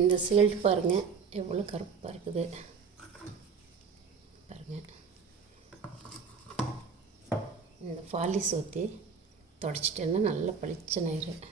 இந்த சீல்ட் பாருங்கள் எவ்வளோ கருப்பாக இருக்குது பாருங்கள். இந்த பாலிஷ் ஊற்றி தொடச்சிட்டேன்னா நல்லா பளிச்சுன்னு ஆயிரும்.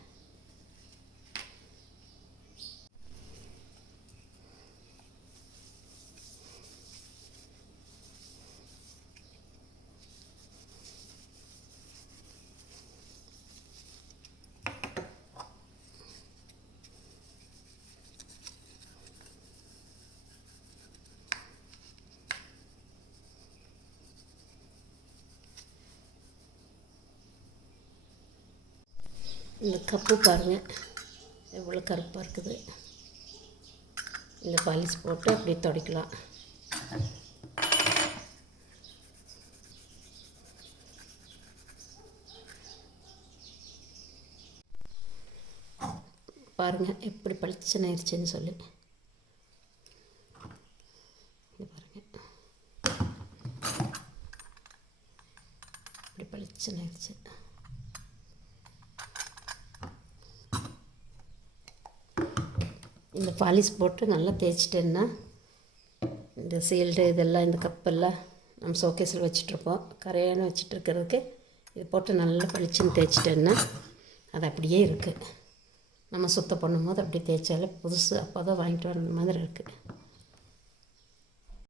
இந்த கப்பு பாருங்கள் எவ்வளோ கருப்பாக இருக்குது. இந்த பாலிஷ் போட்டு அப்படியே துடைக்கலாம். பாருங்கள் எப்படி பளிச்சுன்னு ஆயிடுச்சுன்னு சொல்லி. பாருங்கள் இப்படி பளிச்சுன்னு ஆயிடுச்சு. இந்த பாலிஷ் போட்டு நல்லா தேய்ச்சிட்டேன்னா இந்த சீல்டு இதெல்லாம் இந்த கப்பெல்லாம் நம்ம ஷோகேஸில் வச்சிட்ருப்போம். கரையான்னு வச்சிட்ருக்கிறதுக்கு இது போட்டு நல்லா பளிச்சுன்னு தேய்ச்சிட்டேன்னா அது அப்படியே இருக்குது. நம்ம சுத்தம் பண்ணும்போது அப்படியே தேய்ச்சாலே புதுசு அப்போ தான் வாங்கிட்டு வர மாதிரி இருக்குது.